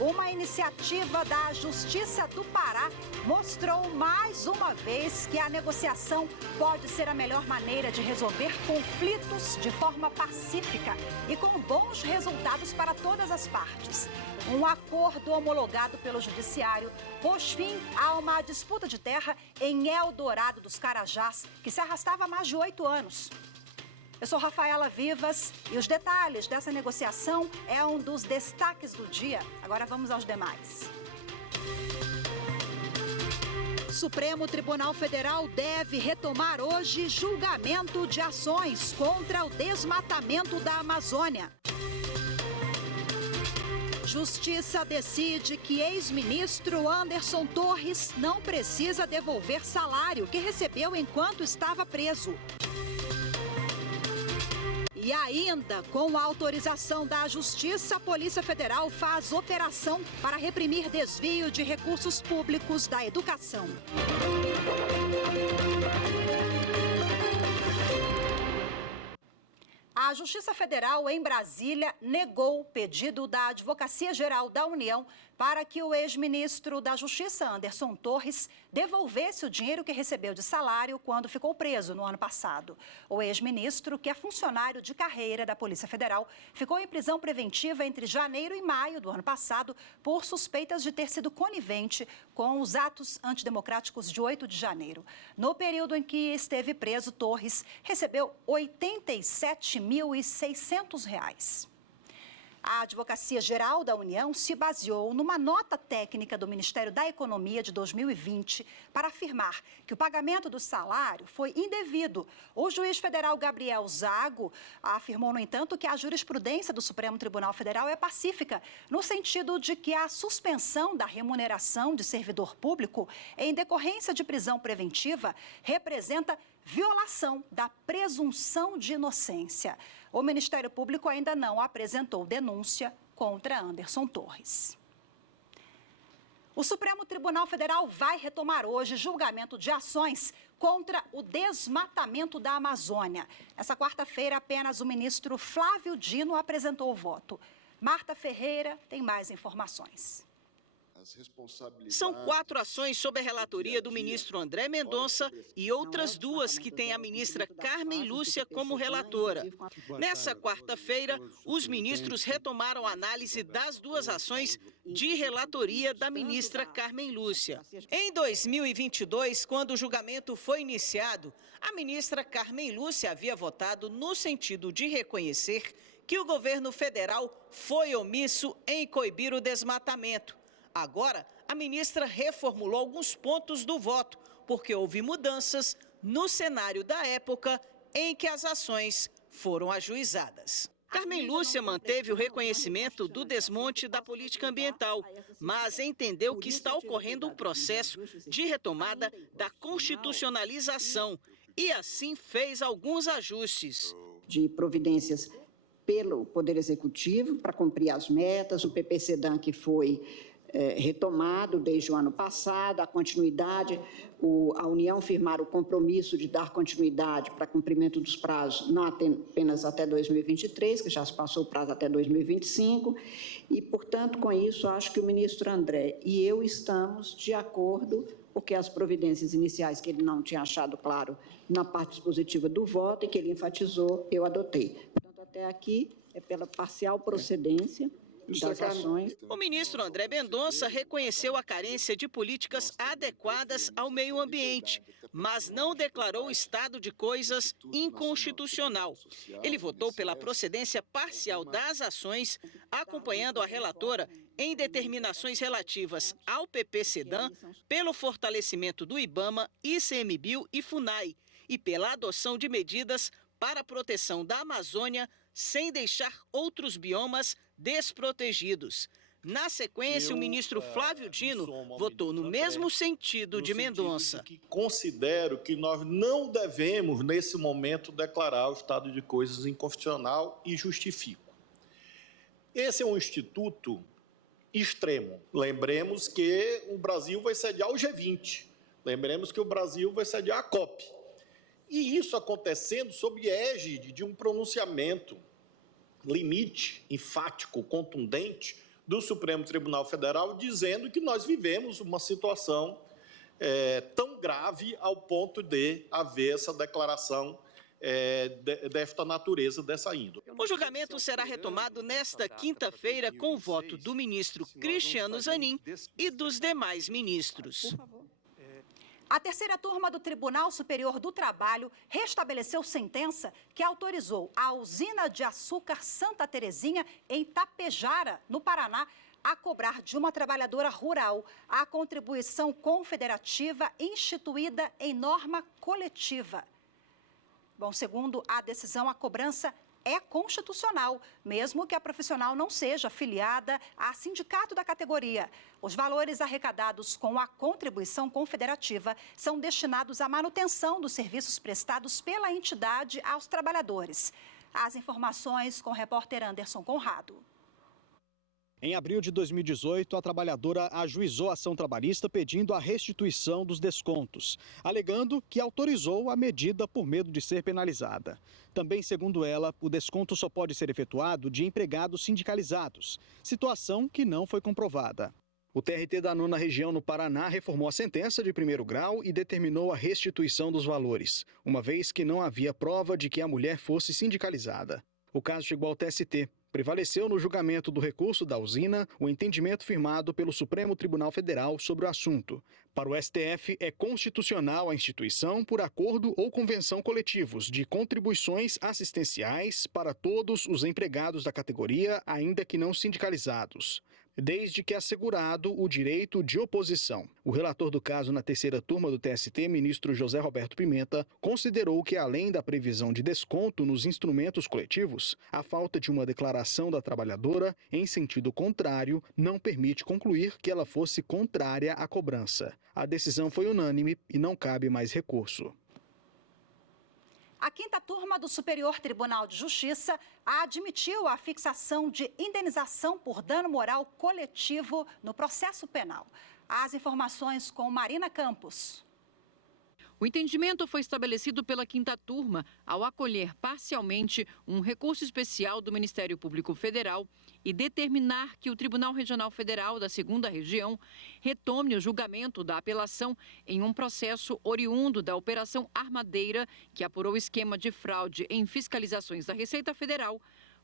Uma iniciativa da Justiça do Pará mostrou mais uma vez que a negociação pode ser a melhor maneira de resolver conflitos de forma pacífica e com bons resultados para todas as partes. Um acordo homologado pelo Judiciário pôs fim a uma disputa de terra em Eldorado dos Carajás, que se arrastava há mais de 8 anos. Eu sou Rafaela Vivas e os detalhes dessa negociação é um dos destaques do dia. Agora vamos aos demais. Supremo Tribunal Federal deve retomar hoje julgamento de ações contra o desmatamento da Amazônia. Justiça decide que ex-ministro Anderson Torres não precisa devolver salário que recebeu enquanto estava preso. E ainda, com a autorização da Justiça, a Polícia Federal faz operação para reprimir desvio de recursos públicos da educação. A Justiça Federal, em Brasília, negou o pedido da Advocacia Geral da União para que o ex-ministro da Justiça, Anderson Torres, devolvesse o dinheiro que recebeu de salário quando ficou preso no ano passado. O ex-ministro, que é funcionário de carreira da Polícia Federal, ficou em prisão preventiva entre janeiro e maio do ano passado por suspeitas de ter sido conivente com os atos antidemocráticos de 8 de janeiro. No período em que esteve preso, Torres recebeu R$ 87.600. A Advocacia Geral da União se baseou numa nota técnica do Ministério da Economia de 2020 para afirmar que o pagamento do salário foi indevido. O juiz federal Gabriel Zago afirmou, no entanto, que a jurisprudência do Supremo Tribunal Federal é pacífica, no sentido de que a suspensão da remuneração de servidor público em decorrência de prisão preventiva representa violação da presunção de inocência. O Ministério Público ainda não apresentou denúncia contra Anderson Torres. O Supremo Tribunal Federal vai retomar hoje julgamento de ações contra o desmatamento da Amazônia. Essa quarta-feira, apenas o ministro Flávio Dino apresentou o voto. Marta Ferreira tem mais informações. São 4 ações sob a relatoria do ministro André Mendonça e outras 2 que têm a ministra Carmen Lúcia como relatora. Nessa quarta-feira, os ministros retomaram a análise das 2 ações de relatoria da ministra Carmen Lúcia. Em 2022, quando o julgamento foi iniciado, a ministra Carmen Lúcia havia votado no sentido de reconhecer que o governo federal foi omisso em coibir o desmatamento. Agora, a ministra reformulou alguns pontos do voto, porque houve mudanças no cenário da época em que as ações foram ajuizadas. Carmen Lúcia manteve o reconhecimento do desmonte da política ambiental, mas entendeu que está ocorrendo um processo de retomada da constitucionalização e assim fez alguns ajustes. De providências pelo Poder Executivo para cumprir as metas, o PPCDAN que foi retomado desde o ano passado, a continuidade, a União firmar o compromisso de dar continuidade para cumprimento dos prazos, não apenas até 2023, que já se passou o prazo até 2025, e, portanto, com isso, acho que o ministro André e eu estamos de acordo, porque as providências iniciais que ele não tinha achado claro na parte dispositiva do voto e que ele enfatizou, eu adotei. Portanto, até aqui é pela parcial procedência das ações. O ministro André Mendonça reconheceu a carência de políticas adequadas ao meio ambiente, mas não declarou o estado de coisas inconstitucional. Ele votou pela procedência parcial das ações, acompanhando a relatora em determinações relativas ao PPCDAN, pelo fortalecimento do IBAMA, ICMBio e FUNAI, e pela adoção de medidas para a proteção da Amazônia, sem deixar outros biomas desprotegidos. Na sequência, o ministro Flávio Dino votou no mesmo sentido de Mendonça. Considero que nós não devemos, nesse momento, declarar o estado de coisas inconstitucional e justifico. Esse é um instituto extremo. Lembremos que o Brasil vai sediar o G20. Lembremos que o Brasil vai sediar a COP. E isso acontecendo sob égide de um pronunciamento limite, enfático, contundente do Supremo Tribunal Federal, dizendo que nós vivemos uma situação tão grave ao ponto de haver essa declaração desta natureza, dessa índole. O julgamento será retomado nesta quinta-feira com o voto do ministro Cristiano Zanin e dos demais ministros. A terceira turma do Tribunal Superior do Trabalho restabeleceu sentença que autorizou a usina de açúcar Santa Terezinha, em Tapejara, no Paraná, a cobrar de uma trabalhadora rural a contribuição confederativa instituída em norma coletiva. Bom, segundo a decisão, a cobrança é constitucional, mesmo que a profissional não seja afiliada a sindicato da categoria. Os valores arrecadados com a contribuição confederativa são destinados à manutenção dos serviços prestados pela entidade aos trabalhadores. As informações com o repórter Anderson Conrado. Em abril de 2018, a trabalhadora ajuizou a ação trabalhista pedindo a restituição dos descontos, alegando que autorizou a medida por medo de ser penalizada. Também, segundo ela, o desconto só pode ser efetuado de empregados sindicalizados, situação que não foi comprovada. O TRT da 9ª Região no Paraná reformou a sentença de primeiro grau e determinou a restituição dos valores, uma vez que não havia prova de que a mulher fosse sindicalizada. O caso chegou ao TST. Prevaleceu no julgamento do recurso da usina o entendimento firmado pelo Supremo Tribunal Federal sobre o assunto. Para o STF, é constitucional a instituição, por acordo ou convenção coletivos, de contribuições assistenciais para todos os empregados da categoria, ainda que não sindicalizados, desde que assegurado o direito de oposição. O relator do caso na terceira turma do TST, ministro José Roberto Pimenta, considerou que, além da previsão de desconto nos instrumentos coletivos, a falta de uma declaração da trabalhadora em sentido contrário não permite concluir que ela fosse contrária à cobrança. A decisão foi unânime e não cabe mais recurso. A quinta turma do Superior Tribunal de Justiça admitiu a fixação de indenização por dano moral coletivo no processo penal. As informações com Marina Campos. O entendimento foi estabelecido pela quinta turma ao acolher parcialmente um recurso especial do Ministério Público Federal e determinar que o Tribunal Regional Federal da 2ª Região retome o julgamento da apelação em um processo oriundo da Operação Armadeira, que apurou esquema de fraude em fiscalizações da Receita Federal,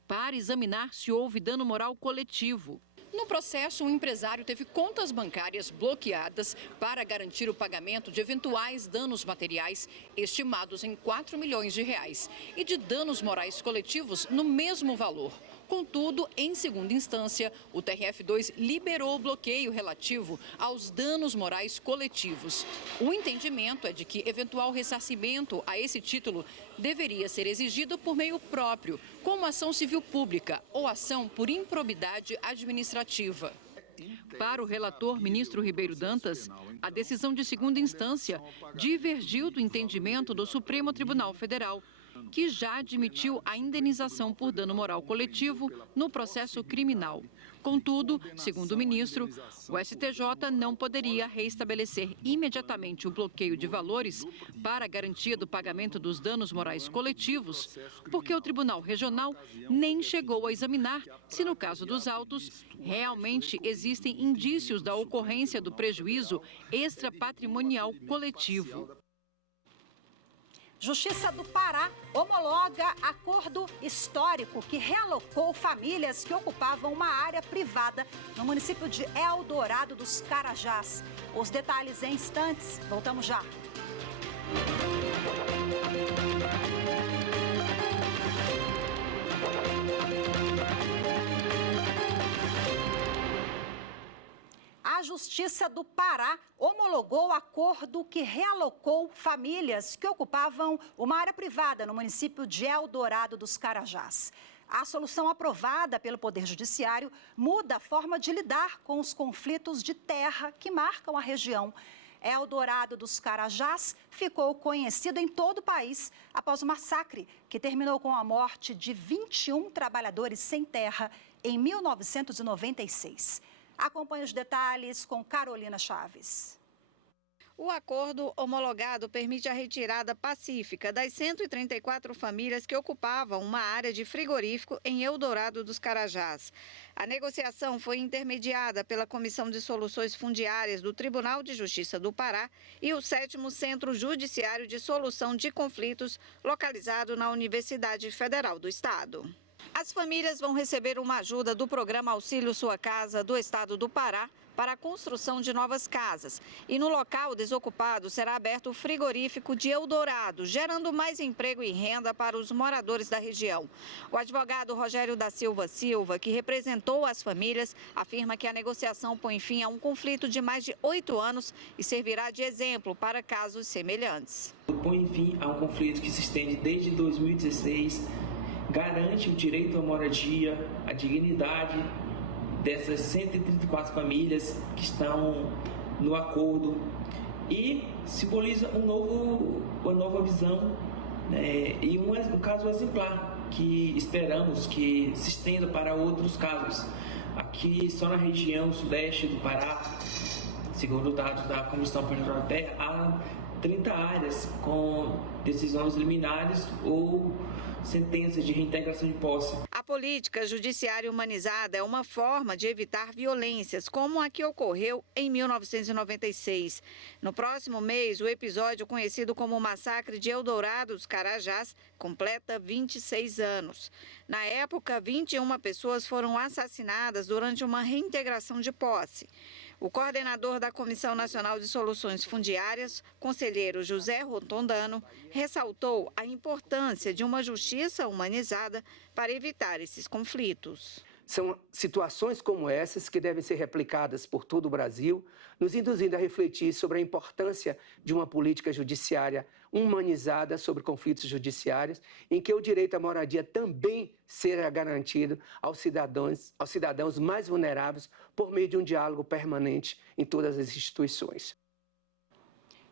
para examinar se houve dano moral coletivo. No processo, um empresário teve contas bancárias bloqueadas para garantir o pagamento de eventuais danos materiais estimados em 4 milhões de reais e de danos morais coletivos no mesmo valor. Contudo, em segunda instância, o TRF2 liberou o bloqueio relativo aos danos morais coletivos. O entendimento é de que eventual ressarcimento a esse título deveria ser exigido por meio próprio, como ação civil pública ou ação por improbidade administrativa. Para o relator, ministro Ribeiro Dantas, a decisão de segunda instância divergiu do entendimento do Supremo Tribunal Federal, que já admitiu a indenização por dano moral coletivo no processo criminal. Contudo, segundo o ministro, o STJ não poderia reestabelecer imediatamente o bloqueio de valores para a garantia do pagamento dos danos morais coletivos, porque o Tribunal Regional nem chegou a examinar se, no caso dos autos, realmente existem indícios da ocorrência do prejuízo extrapatrimonial coletivo. Justiça do Pará homologa acordo histórico que realocou famílias que ocupavam uma área privada no município de Eldorado dos Carajás. Os detalhes em instantes. Voltamos já. A Justiça do Pará homologou o acordo que realocou famílias que ocupavam uma área privada no município de Eldorado dos Carajás. A solução aprovada pelo Poder Judiciário muda a forma de lidar com os conflitos de terra que marcam a região. Eldorado dos Carajás ficou conhecido em todo o país após o massacre que terminou com a morte de 21 trabalhadores sem terra em 1996. Acompanhe os detalhes com Carolina Chaves. O acordo homologado permite a retirada pacífica das 134 famílias que ocupavam uma área de frigorífico em Eldorado dos Carajás. A negociação foi intermediada pela Comissão de Soluções Fundiárias do Tribunal de Justiça do Pará e o 7º Centro Judiciário de Solução de Conflitos, localizado na Universidade Federal do Estado. As famílias vão receber uma ajuda do Programa Auxílio Sua Casa do Estado do Pará para a construção de novas casas. E no local desocupado será aberto o frigorífico de Eldorado, gerando mais emprego e renda para os moradores da região. O advogado Rogério da Silva Silva, que representou as famílias, afirma que a negociação põe fim a um conflito de mais de 8 anos e servirá de exemplo para casos semelhantes. Põe fim a um conflito que se estende desde 2016, garante o direito à moradia, a dignidade dessas 134 famílias que estão no acordo e simboliza uma nova visão, né, e um caso exemplar que esperamos que se estenda para outros casos. Aqui, só na região sudeste do Pará, segundo dados da Comissão Permanente da Terra, há 30 áreas com decisões liminares ou sentenças de reintegração de posse. A política judiciária humanizada é uma forma de evitar violências, como a que ocorreu em 1996. No próximo mês, o episódio conhecido como o Massacre de Eldorado dos Carajás completa 26 anos. Na época, 21 pessoas foram assassinadas durante uma reintegração de posse. O coordenador da Comissão Nacional de Soluções Fundiárias, conselheiro José Rotondano, ressaltou a importância de uma justiça humanizada para evitar esses conflitos. São situações como essas que devem ser replicadas por todo o Brasil, nos induzindo a refletir sobre a importância de uma política judiciária humanizada sobre conflitos judiciários, em que o direito à moradia também será garantido aos cidadãos mais vulneráveis por meio de um diálogo permanente em todas as instituições.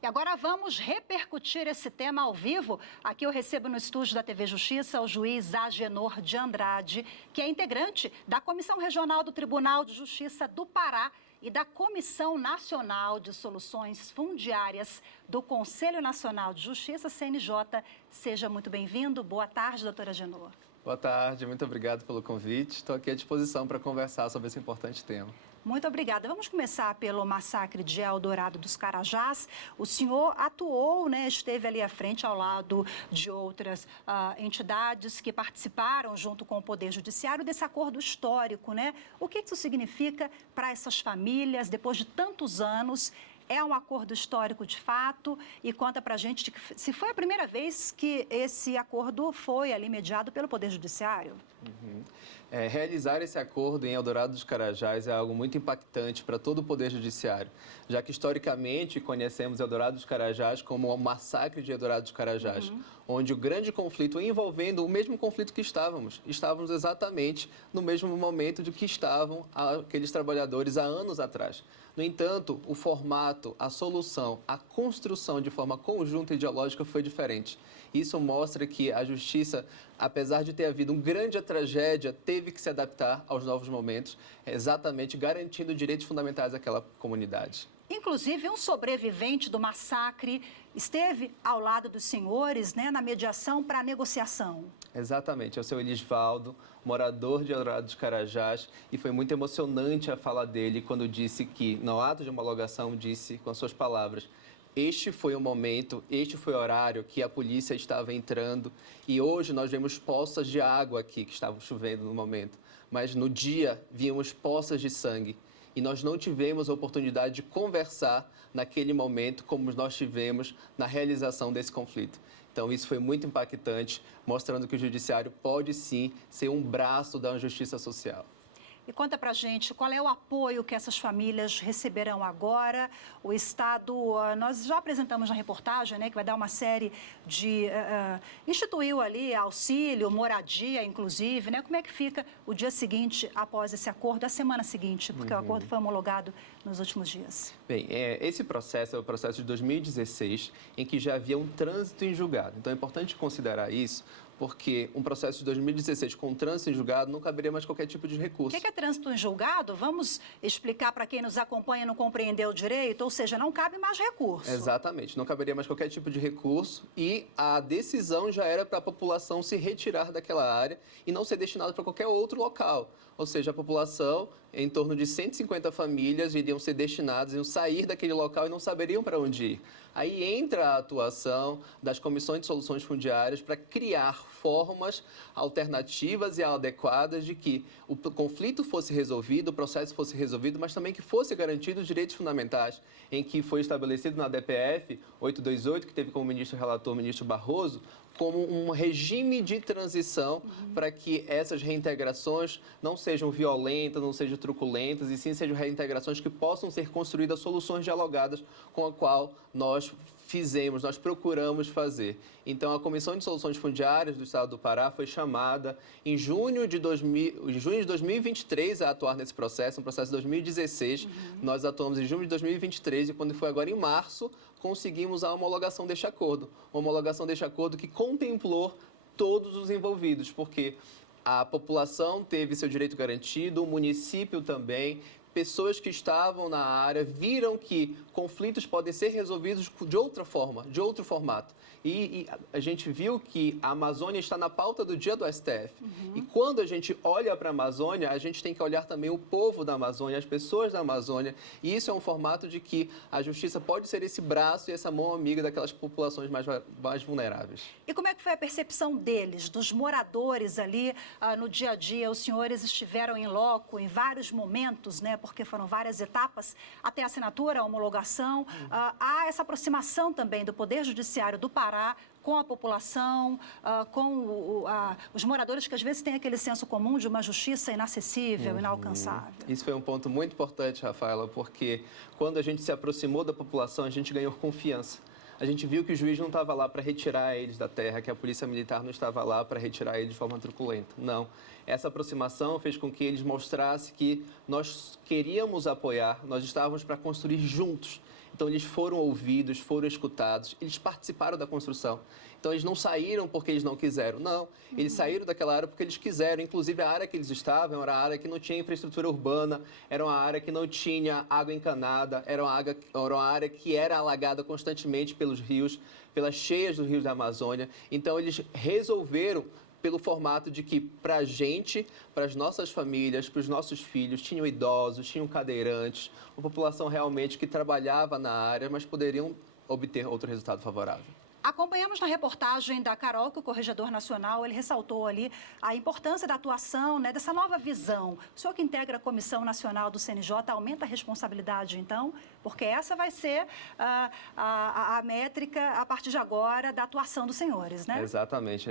E agora vamos repercutir esse tema ao vivo. Aqui eu recebo no estúdio da TV Justiça o juiz Agenor de Andrade, que é integrante da Comissão Regional do Tribunal de Justiça do Pará e da Comissão Nacional de Soluções Fundiárias do Conselho Nacional de Justiça, CNJ. Seja muito bem-vindo. Boa tarde, doutora Agenor. Boa tarde, muito obrigado pelo convite. Estou aqui à disposição para conversar sobre esse importante tema. Muito obrigada. Vamos começar pelo massacre de Eldorado dos Carajás. O senhor atuou, né, esteve ali à frente, ao lado de outras entidades que participaram, junto com o Poder Judiciário, desse acordo histórico, né? O que isso significa para essas famílias, depois de tantos anos? É um acordo histórico de fato? E conta para a gente se foi a primeira vez que esse acordo foi ali mediado pelo Poder Judiciário. Realizar esse acordo em Eldorado dos Carajás é algo muito impactante para todo o Poder Judiciário, já que historicamente conhecemos Eldorado dos Carajás como o massacre de Eldorado dos Carajás, onde o grande conflito envolvendo o mesmo conflito que estávamos exatamente no mesmo momento de que estavam aqueles trabalhadores há anos atrás. No entanto, o formato, a solução, a construção de forma conjunta e ideológica foi diferente. Isso mostra que a justiça, apesar de ter havido uma grande tragédia, teve que se adaptar aos novos momentos, exatamente garantindo direitos fundamentais àquela comunidade. Inclusive, um sobrevivente do massacre esteve ao lado dos senhores, né, na mediação para a negociação. Exatamente, é o seu Elisvaldo, morador de Eldorado dos Carajás, e foi muito emocionante a fala dele quando disse que, no ato de homologação, disse com as suas palavras: este foi o momento, este foi o horário que a polícia estava entrando e hoje nós vemos poças de água aqui, que estavam chovendo no momento, mas no dia víamos poças de sangue e nós não tivemos a oportunidade de conversar naquele momento como nós tivemos na realização desse conflito. Então isso foi muito impactante, mostrando que o judiciário pode sim ser um braço da justiça social. E conta pra gente qual é o apoio que essas famílias receberão agora. O Estado, nós já apresentamos na reportagem, né, que vai dar uma série de... instituiu ali auxílio, moradia, inclusive, né? Como é que fica o dia seguinte após esse acordo, a semana seguinte, porque o acordo foi homologado nos últimos dias? Bem, esse processo é o processo de 2016, em que já havia um trânsito em julgado. Então é importante considerar isso, porque um processo de 2016 com trânsito em julgado não caberia mais qualquer tipo de recurso. O que é trânsito em julgado? Vamos explicar para quem nos acompanha e não compreendeu direito, ou seja, não cabe mais recurso. Exatamente, não caberia mais qualquer tipo de recurso e a decisão já era para a população se retirar daquela área e não ser destinada para qualquer outro local. Ou seja, a população, em torno de 150 famílias, iriam ser destinadas, iam sair daquele local e não saberiam para onde ir. Aí entra a atuação das comissões de soluções fundiárias para criar formas alternativas e adequadas de que o conflito fosse resolvido, o processo fosse resolvido, mas também que fosse garantido os direitos fundamentais, em que foi estabelecido na DPF 828, que teve como ministro relator o ministro Barroso, como um regime de transição para que essas reintegrações não sejam violentas, não sejam truculentas, e sim sejam reintegrações que possam ser construídas soluções dialogadas com a qual nós procuramos fazer. Então, a Comissão de Soluções Fundiárias do Estado do Pará foi chamada em junho de 2023 a atuar nesse processo, um processo de 2016. Nós atuamos em junho de 2023 e quando foi agora em março, conseguimos a homologação deste acordo. Uma homologação deste acordo que contemplou todos os envolvidos, porque a população teve seu direito garantido, o município também. Pessoas que estavam na área viram que conflitos podem ser resolvidos de outra forma, de outro formato. E a gente viu que a Amazônia está na pauta do dia do STF. E quando a gente olha para a Amazônia, a gente tem que olhar também o povo da Amazônia, as pessoas da Amazônia. E isso é um formato de que a justiça pode ser esse braço e essa mão amiga daquelas populações mais vulneráveis. E como é que foi a percepção deles, dos moradores ali no dia a dia? Os senhores estiveram em loco em vários momentos, né? Porque foram várias etapas até a assinatura, a homologação. Há essa aproximação também do Poder Judiciário do Pará com a população, com os moradores que às vezes têm aquele senso comum de uma justiça inacessível, inalcançável. Isso foi um ponto muito importante, Rafaela, porque quando a gente se aproximou da população, a gente ganhou confiança. A gente viu que o juiz não estava lá para retirar eles da terra, que a polícia militar não estava lá para retirar eles de forma truculenta. Não. Essa aproximação fez com que eles mostrassem que nós queríamos apoiar, nós estávamos para construir juntos. Então, eles foram ouvidos, foram escutados, eles participaram da construção. Então, eles não saíram porque eles não quiseram, não. Eles saíram daquela área porque eles quiseram. Inclusive, a área que eles estavam era uma área que não tinha infraestrutura urbana, era uma área que não tinha água encanada, era uma área que era alagada constantemente pelos rios, pelas cheias dos rios da Amazônia. Então, eles resolveram pelo formato de que, para a gente, para as nossas famílias, para os nossos filhos, tinham idosos, tinham cadeirantes, uma população realmente que trabalhava na área, mas poderiam obter outro resultado favorável. Acompanhamos na reportagem da Carol que o Corregedor Nacional, ele ressaltou ali a importância da atuação, né, dessa nova visão. O senhor que integra a Comissão Nacional do CNJ, aumenta a responsabilidade, então? Porque essa vai ser a métrica, a partir de agora, da atuação dos senhores, né? Exatamente.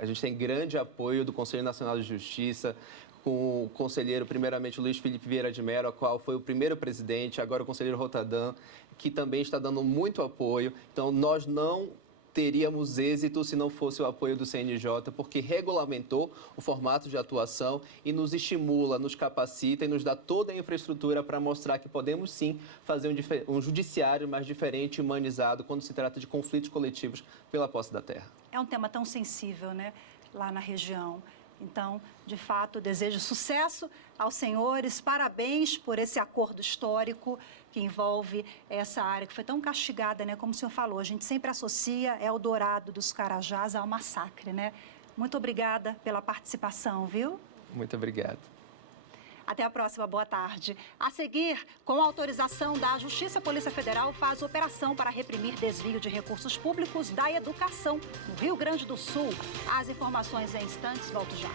A gente tem grande apoio do Conselho Nacional de Justiça, com o conselheiro, primeiramente, Luiz Felipe Vieira de Mello, a qual foi o primeiro presidente, agora o conselheiro Rotadã, que também está dando muito apoio. Então, nós não teríamos êxito se não fosse o apoio do CNJ, porque regulamentou o formato de atuação e nos estimula, nos capacita e nos dá toda a infraestrutura para mostrar que podemos sim fazer um judiciário mais diferente e humanizado quando se trata de conflitos coletivos pela posse da terra. É um tema tão sensível, né, lá na região. Então, de fato, desejo sucesso aos senhores, parabéns por esse acordo histórico que envolve essa área que foi tão castigada, né? Como o senhor falou, a gente sempre associa Eldorado dos Carajás ao massacre, né? Muito obrigada pela participação, viu? Muito obrigado. Até a próxima, boa tarde. A seguir, com autorização da Justiça, a Polícia Federal faz operação para reprimir desvio de recursos públicos da educação no Rio Grande do Sul. As informações em instantes, volto já.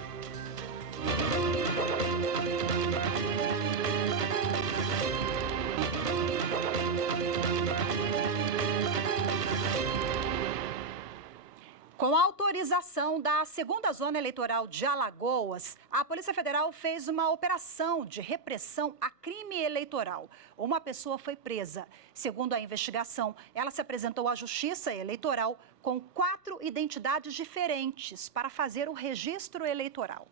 Com a autorização da 2ª Zona Eleitoral de Alagoas, a Polícia Federal fez uma operação de repressão a crime eleitoral. Uma pessoa foi presa. Segundo a investigação, ela se apresentou à Justiça Eleitoral com 4 identidades diferentes para fazer o registro eleitoral.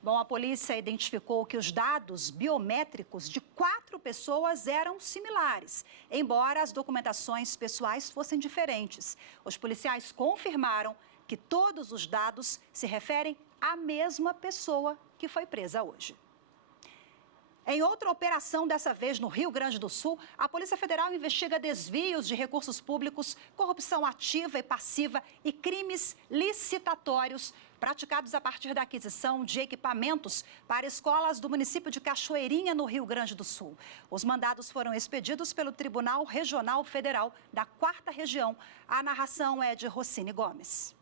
Bom, a polícia identificou que os dados biométricos de 4 pessoas eram similares, embora as documentações pessoais fossem diferentes. Os policiais confirmaram que todos os dados se referem à mesma pessoa que foi presa hoje. Em outra operação, dessa vez no Rio Grande do Sul, a Polícia Federal investiga desvios de recursos públicos, corrupção ativa e passiva e crimes licitatórios praticados a partir da aquisição de equipamentos para escolas do município de Cachoeirinha, no Rio Grande do Sul. Os mandados foram expedidos pelo Tribunal Regional Federal da 4ª Região. A narração é de Rossini Gomes.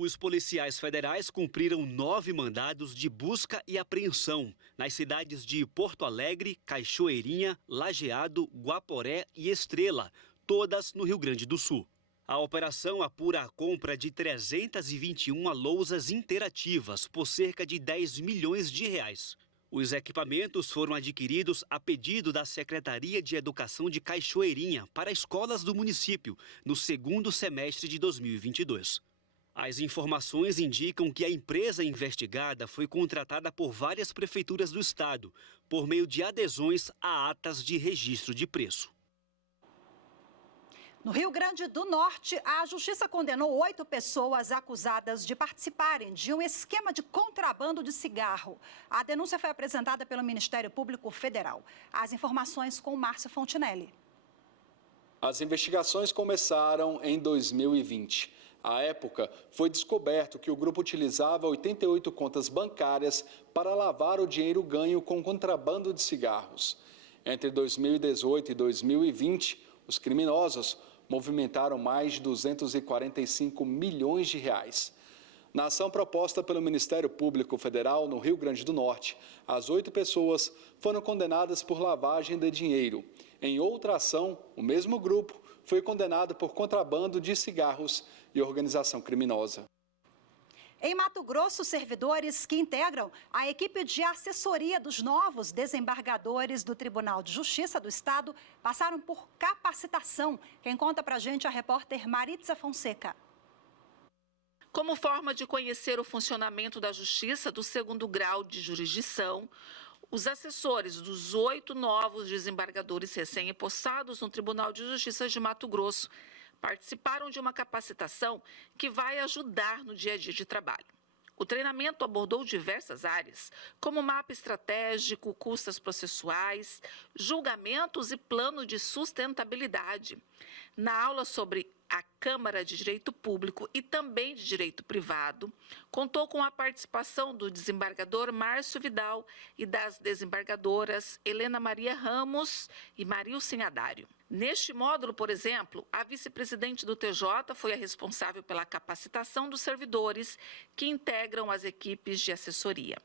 Os policiais federais cumpriram 9 mandados de busca e apreensão nas cidades de Porto Alegre, Cachoeirinha, Lajeado, Guaporé e Estrela, todas no Rio Grande do Sul. A operação apura a compra de 321 lousas interativas por cerca de 10 milhões de reais. Os equipamentos foram adquiridos a pedido da Secretaria de Educação de Cachoeirinha para escolas do município no segundo semestre de 2022. As informações indicam que a empresa investigada foi contratada por várias prefeituras do estado, por meio de adesões a atas de registro de preço. No Rio Grande do Norte, a Justiça condenou 8 pessoas acusadas de participarem de um esquema de contrabando de cigarro. A denúncia foi apresentada pelo Ministério Público Federal. As informações com Márcio Fontinelli. As investigações começaram em 2020. À época, foi descoberto que o grupo utilizava 88 contas bancárias para lavar o dinheiro ganho com contrabando de cigarros. Entre 2018 e 2020, os criminosos movimentaram mais de 245 milhões de reais. Na ação proposta pelo Ministério Público Federal no Rio Grande do Norte, as 8 pessoas foram condenadas por lavagem de dinheiro. Em outra ação, o mesmo grupo foi condenado por contrabando de cigarros e organização criminosa. Em Mato Grosso, servidores que integram a equipe de assessoria dos novos desembargadores do Tribunal de Justiça do Estado passaram por capacitação. Quem conta pra gente é a repórter Maritza Fonseca. Como forma de conhecer o funcionamento da Justiça do 2º grau de jurisdição, os assessores dos 8 novos desembargadores recém-empossados no Tribunal de Justiça de Mato Grosso participaram de uma capacitação que vai ajudar no dia a dia de trabalho. O treinamento abordou diversas áreas, como mapa estratégico, custas processuais, julgamentos e plano de sustentabilidade. Na aula sobre a Câmara de Direito Público e também de Direito Privado, contou com a participação do desembargador Márcio Vidal e das desembargadoras Helena Maria Ramos e Marilcen Adário. Neste módulo, por exemplo, a vice-presidente do TJ foi a responsável pela capacitação dos servidores que integram as equipes de assessoria.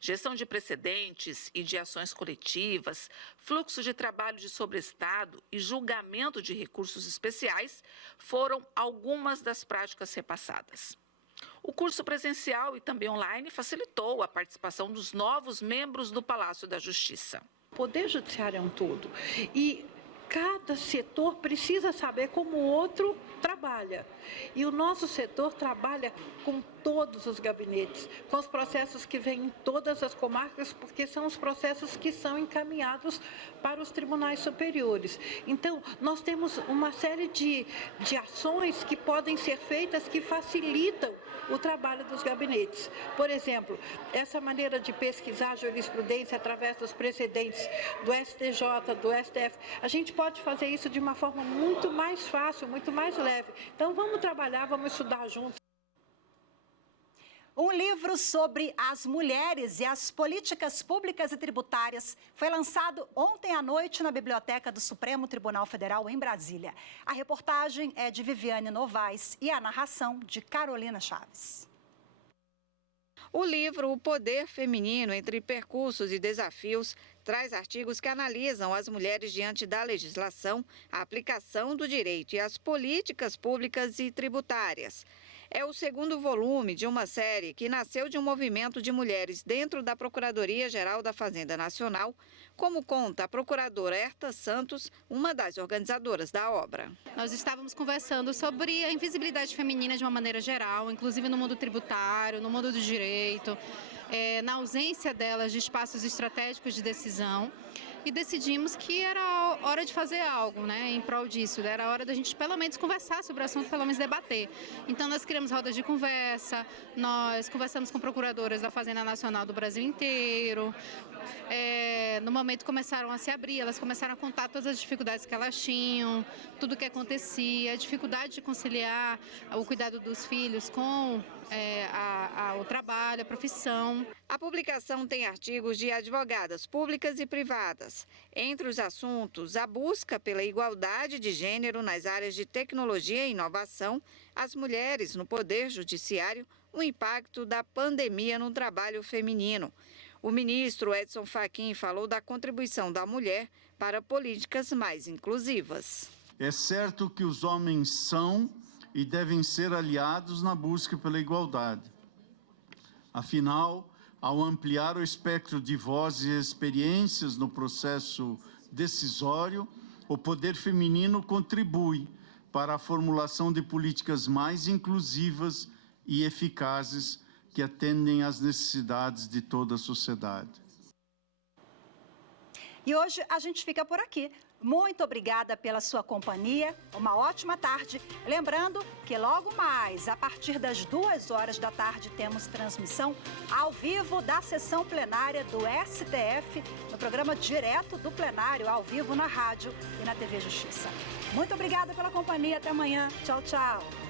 Gestão de precedentes e de ações coletivas, fluxo de trabalho de sobreestado e julgamento de recursos especiais foram algumas das práticas repassadas. O curso presencial e também online facilitou a participação dos novos membros do Palácio da Justiça. O Poder Judiciário é um todo e cada setor precisa saber como o outro trabalha. E o nosso setor trabalha com todos os gabinetes, com os processos que vêm em todas as comarcas, porque são os processos que são encaminhados para os tribunais superiores. Então, nós temos uma série de ações que podem ser feitas que facilitam o trabalho dos gabinetes. Por exemplo, essa maneira de pesquisar a jurisprudência através dos precedentes do STJ, do STF, a gente pode fazer isso de uma forma muito mais fácil, muito mais leve. Então, vamos trabalhar, vamos estudar juntos. Um livro sobre as mulheres e as políticas públicas e tributárias foi lançado ontem à noite na Biblioteca do Supremo Tribunal Federal, em Brasília. A reportagem é de Viviane Novaes e a narração de Carolina Chaves. O livro O Poder Feminino entre Percursos e Desafios traz artigos que analisam as mulheres diante da legislação, a aplicação do direito e as políticas públicas e tributárias. É o 2º volume de uma série que nasceu de um movimento de mulheres dentro da Procuradoria-Geral da Fazenda Nacional, como conta a procuradora Herta Santos, uma das organizadoras da obra. Nós estávamos conversando sobre a invisibilidade feminina de uma maneira geral, inclusive no mundo tributário, no mundo do direito, na ausência delas de espaços estratégicos de decisão. e decidimos que era hora de fazer algo, né, em prol disso. Era hora da gente pelo menos conversar sobre o assunto, pelo menos debater. Então nós criamos rodas de conversa, nós conversamos com procuradoras da Fazenda Nacional do Brasil inteiro. No momento começaram a se abrir, elas começaram a contar todas as dificuldades que elas tinham, tudo o que acontecia, a dificuldade de conciliar o cuidado dos filhos com o trabalho, a profissão. A publicação tem artigos de advogadas públicas e privadas. Entre os assuntos, a busca pela igualdade de gênero nas áreas de tecnologia e inovação, as mulheres no poder judiciário, o impacto da pandemia no trabalho feminino. O ministro Edson Fachin falou da contribuição da mulher para políticas mais inclusivas. É certo que os homens são e devem ser aliados na busca pela igualdade. Afinal, ao ampliar o espectro de vozes e experiências no processo decisório, o poder feminino contribui para a formulação de políticas mais inclusivas e eficazes que atendem às necessidades de toda a sociedade. E hoje a gente fica por aqui. Muito obrigada pela sua companhia, uma ótima tarde. Lembrando que logo mais, a partir das 2h da tarde, temos transmissão ao vivo da sessão plenária do STF, no programa direto do plenário, ao vivo na rádio e na TV Justiça. Muito obrigada pela companhia, até amanhã. Tchau, tchau.